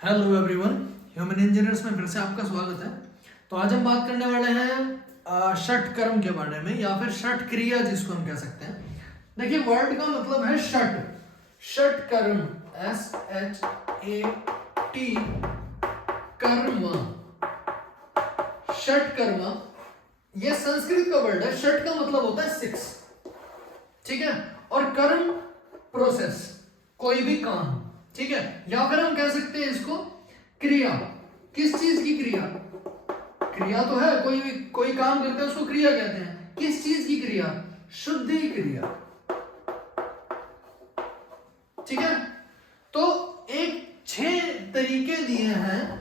Hello everyone, human engineers में फिर से आपका स्वागत है। तो आज हम बात करने वाले हैं षट कर्म के बारे में या फिर षट क्रिया जिसको हम कह सकते हैं। देखिए वर्ड का मतलब है षट, षट कर्म SHAT कर्म, षट कर्म ये संस्कृत का वर्ड है। षट का मतलब होता है 6, ठीक है, और कर्म प्रोसेस, कोई भी काम, ठीक है, या फिर हम कह सकते हैं इसको क्रिया। किस चीज की क्रिया? क्रिया तो है, कोई काम करते हैं उसको क्रिया कहते हैं। किस चीज की क्रिया? शुद्धि क्रिया, ठीक है। तो एक 6 तरीके दिए हैं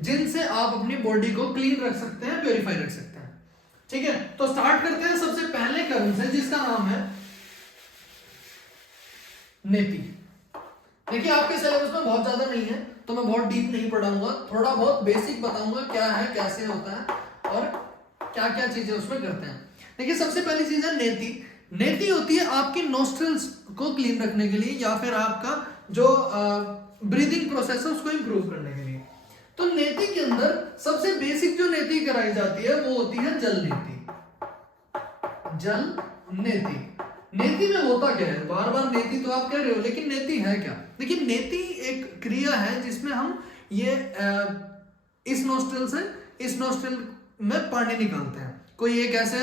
जिनसे आप अपनी बॉडी को क्लीन रख सकते हैं, प्योरीफाई रख सकते हैं, ठीक है। तो स्टार्ट करते हैं सबसे पहले कर्म से जिसका नाम है नेति। देखिए आपके सिलेबस में बहुत ज्यादा नहीं है तो मैं बहुत डीप नहीं पढ़ाऊंगा, थोड़ा बहुत बेसिक बताऊंगा क्या है, कैसे होता है और क्या क्या चीजें उसमें करते हैं। देखिए सबसे पहली चीज है नेति। नेति होती है आपकी नोस्ट्रल्स को क्लीन रखने के लिए या फिर आपका जो ब्रीदिंग प्रोसेस है उसको इंप्रूव करने के लिए। तो नेति के अंदर सबसे बेसिक जो नेति कराई जाती है वो होती है जल नेति। जल नेति, नेति में होता क्या है? बार बार नेति तो आप कह रहे हो, लेकिन नेति है क्या? देखिए नेति एक क्रिया है जिसमें हम ये इस नोस्ट्रल से इस नोस्ट्रल में पानी निकालते हैं। कोई एक ऐसे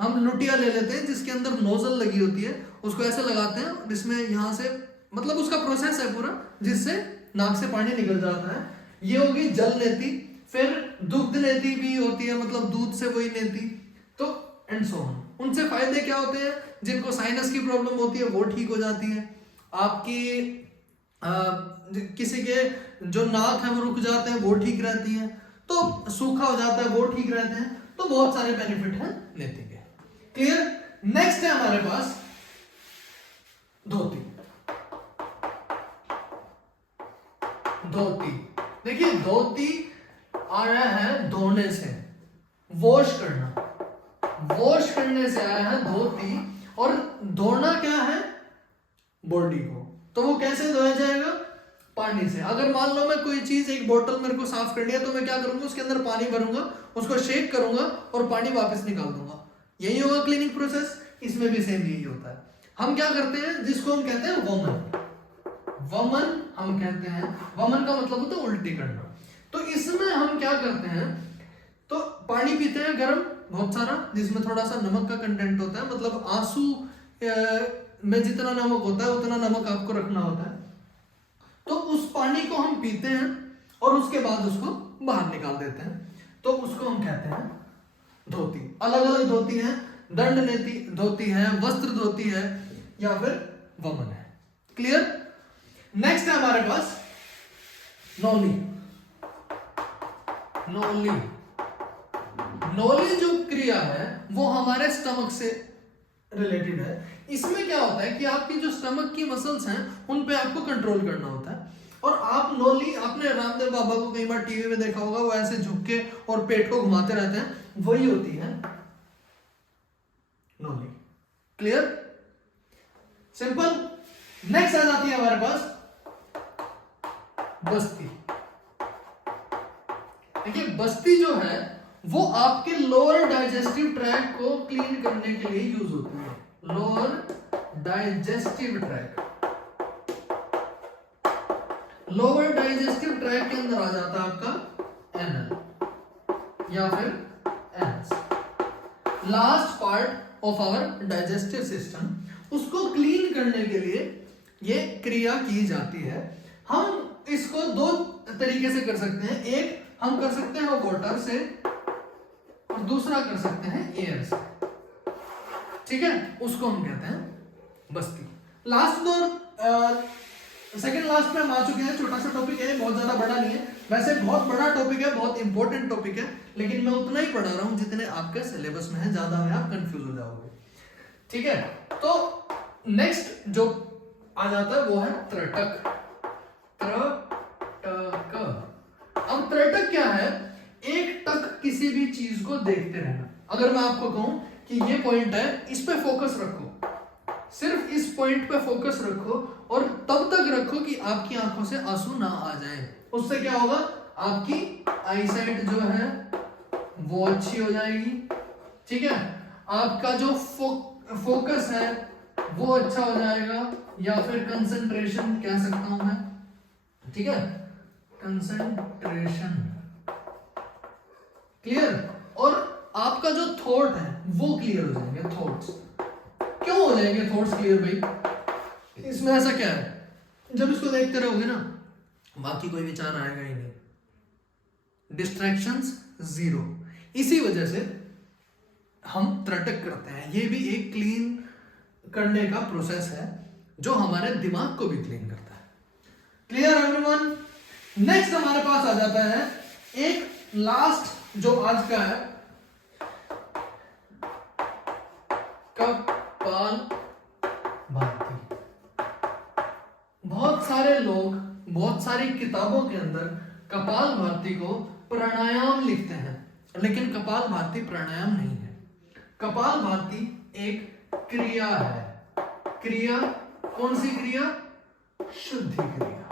हम लुटिया ले लेते हैं जिसके अंदर नोजल लगी होती है, उसको ऐसे लगाते हैं जिसमें यहाँ से मतलब उसका प्रोसेस है पूरा जिससे नाक से पानी निकल जाता है। ये होगी जल नेति। फिर दुग्ध नेति भी होती है, मतलब दूध से वही नेति। तो एंड सो ऑन। उनसे फायदे क्या होते हैं? जिनको साइनस की प्रॉब्लम होती है वो ठीक हो जाती है। आपकी किसी के जो नाक है वो रुक जाते हैं वो ठीक रहती है। तो सूखा हो जाता है वो ठीक रहते हैं। तो बहुत सारे बेनिफिट हैं नेति के। क्लियर? नेक्स्ट है हमारे पास धोती। धोती, देखिए धोती आ रहा है धोने से, वॉश करना। वॉश करने से आया है धोती। और धोना क्या है? बॉडी को। तो वो कैसे धोया जाएगा? पानी से। अगर मान लो मैं कोई चीज, एक बोतल मेरे को साफ करनी है तो मैं क्या करूंगा? उसके अंदर पानी भरूंगा, उसको शेक करूंगा और पानी वापस निकाल दूंगा। यही होगा क्लीनिंग प्रोसेस। इसमें भी सेम यही होता है। हम क्या करते हैं जिसको हम कहते हैं वमन। वमन हम कहते हैं, वमन का मतलब होता है उल्टी करना। तो इसमें हम क्या करते हैं? तो पानी पीते हैं गर्म बहुत सारा, जिसमें थोड़ा सा नमक का कंटेंट होता है, मतलब आंसू में जितना नमक होता है उतना नमक आपको रखना होता है। तो उस पानी को हम पीते हैं और उसके बाद उसको बाहर निकाल देते हैं। तो उसको हम कहते हैं धोती। अलग अलग धोती है, दंड नेति धोती है, वस्त्र धोती है या फिर वमन है। क्लियर? नेक्स्ट है हमारे पास नौली। नौली, नौली जो क्रिया है वो हमारे स्टमक से रिलेटेड है। इसमें क्या होता है कि आपकी जो स्टमक की मसल्स हैं उन पे आपको कंट्रोल करना होता है। और आप नौली, आपने रामदेव बाबा को कई बार टीवी में देखा होगा, वो ऐसे झुक के और पेट को घुमाते रहते हैं, वही होती है नौली। क्लियर? सिंपल। नेक्स्ट आ जाती है हमारे पास बस्ती। देखिए बस्ती जो है वो आपके लोअर डाइजेस्टिव ट्रैक्ट को क्लीन करने के लिए यूज होती है। Lower digestive tract, lower digestive tract के अंदर आ जाता है आपका एनल या फिर anus, last part of our digestive system. उसको क्लीन करने के लिए ये क्रिया की जाती है। हम इसको 2 तरीके से कर सकते हैं। एक हम कर सकते हैं वाटर से और दूसरा कर सकते हैं एयर से, ठीक है। उसको हम कहते हैं बस्ती। लास्ट सेकंड लास्ट में हम आ चुके हैं। छोटा सा टॉपिक है, बहुत ज्यादा बड़ा नहीं है। वैसे बहुत बड़ा टॉपिक है, बहुत इंपॉर्टेंट टॉपिक है, लेकिन मैं उतना ही पढ़ा रहा हूं जितने आपके सिलेबस में है। ज्यादा में आप कंफ्यूज हो जाओगे, ठीक है। तो नेक्स्ट जो आ जाता है वो है त्रटक। त्रटक, अब त्रटक क्या है? एक टक किसी भी चीज को देखते रहना। अगर मैं आपको कहूं कि ये पॉइंट है, इस पे फोकस रखो, सिर्फ इस पॉइंट पे फोकस रखो और तब तक रखो कि आपकी आंखों से आंसू ना आ जाए। उससे क्या होगा, आपकी आईसाइट जो है वो अच्छी हो जाएगी, ठीक है, आपका जो फोकस है वो अच्छा हो जाएगा, या फिर कंसंट्रेशन कह सकता हूं मैं, ठीक है, कंसंट्रेशन, क्लियर। और आपका जो थॉट है वो क्लियर हो जाएंगे, थॉट्स क्यों हो जाएंगे थॉट्स क्लियर भाई, इसमें ऐसा क्या है, जब इसको देखते रहोगे ना बाकी कोई विचार आएगा ही नहीं, डिस्ट्रैक्शंस जीरो। इसी वजह से हम त्रटक करते हैं, ये भी एक क्लीन करने का प्रोसेस है जो हमारे दिमाग को भी क्लीन करता है। Clear everyone. नेक्स्ट हमारे पास आ जाता है एक लास्ट जो आज का है, कपालभाति। बहुत सारे लोग बहुत सारी किताबों के अंदर कपालभाति को प्राणायाम लिखते हैं, लेकिन कपालभाति प्राणायाम नहीं है। कपालभाति एक क्रिया है। क्रिया कौन सी क्रिया, शुद्धि क्रिया,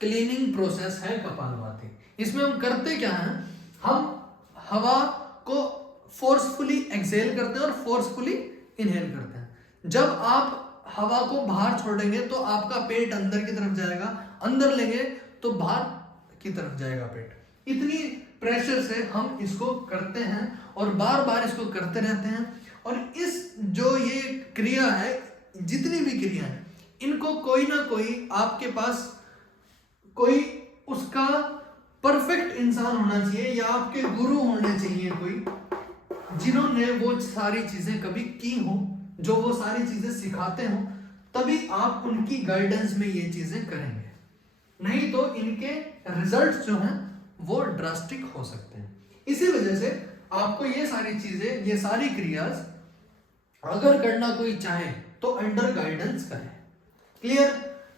क्लीनिंग प्रोसेस है कपालभाति। इसमें हम करते क्या हैं, हम हवा को फोर्सफुली एक्सहेल करते हैं और फोर्सफुली इनहेल करते हैं। जब आप हवा को बाहर छोड़ेंगे तो आपका पेट अंदर की तरफ जाएगा, अंदर लेंगे तो बाहर की तरफ जाएगा पेट। इतनी प्रेशर से हम इसको करते हैं और बार बार इसको करते रहते हैं। और इस जो ये क्रिया है, जितनी भी क्रिया है, इनको कोई ना कोई आपके पास कोई उसका परफेक्ट इंसान होना चाहिए, या आपके गुरु होने चाहिए कोई, जिन्होंने वो सारी चीजें कभी की हो, जो वो सारी चीजें सिखाते हो, तभी आप उनकी गाइडेंस में ये चीजें करेंगे। नहीं तो इनके रिजल्ट्स जो हैं वो ड्रास्टिक हो सकते हैं। इसी वजह से आपको ये सारी चीजें, ये सारी क्रियाज अगर करना कोई चाहे तो अंडर गाइडेंस करें। क्लियर।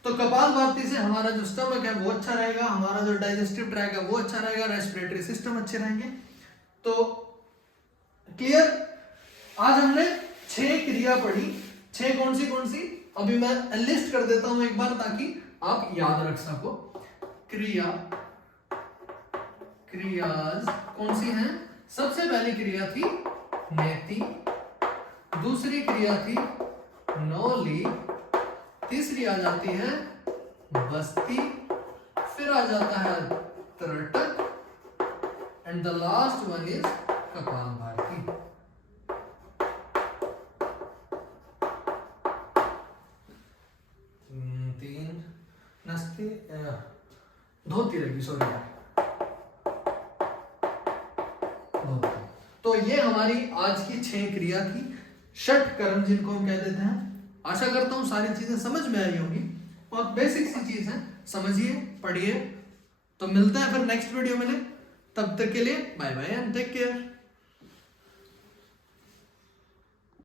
तो कपालभाति से हमारा जो स्टमक है वो अच्छा रहेगा, हमारा जो डाइजेस्टिव ट्रैक है वो अच्छा रहेगा, रेस्पिरेटरी सिस्टम अच्छे रहेंगे। तो क्लियर। आज हमने 6 क्रिया पढ़ी। 6 कौन सी, अभी मैं लिस्ट कर देता हूं एक बार ताकि आप याद रख सको। क्रियाज कौन सी हैं? सबसे पहली क्रिया थी नेति, दूसरी क्रिया थी नौली, तीसरी आ जाती है बस्ती, फिर आ जाता है trataka, and the last one is Kapalbhati. Dhauti रहेगी, सॉरी यार, धोती। तो ये हमारी आज की 6 क्रिया थी, षट कर्म जिनको हम कह देते हैं। आशा करता हूं सारी चीजें समझ में आई होंगी। बहुत बेसिक सी चीज है, समझिए, पढ़िए। तो मिलते हैं फिर नेक्स्ट वीडियो में। तब तक के लिए bye bye and take care.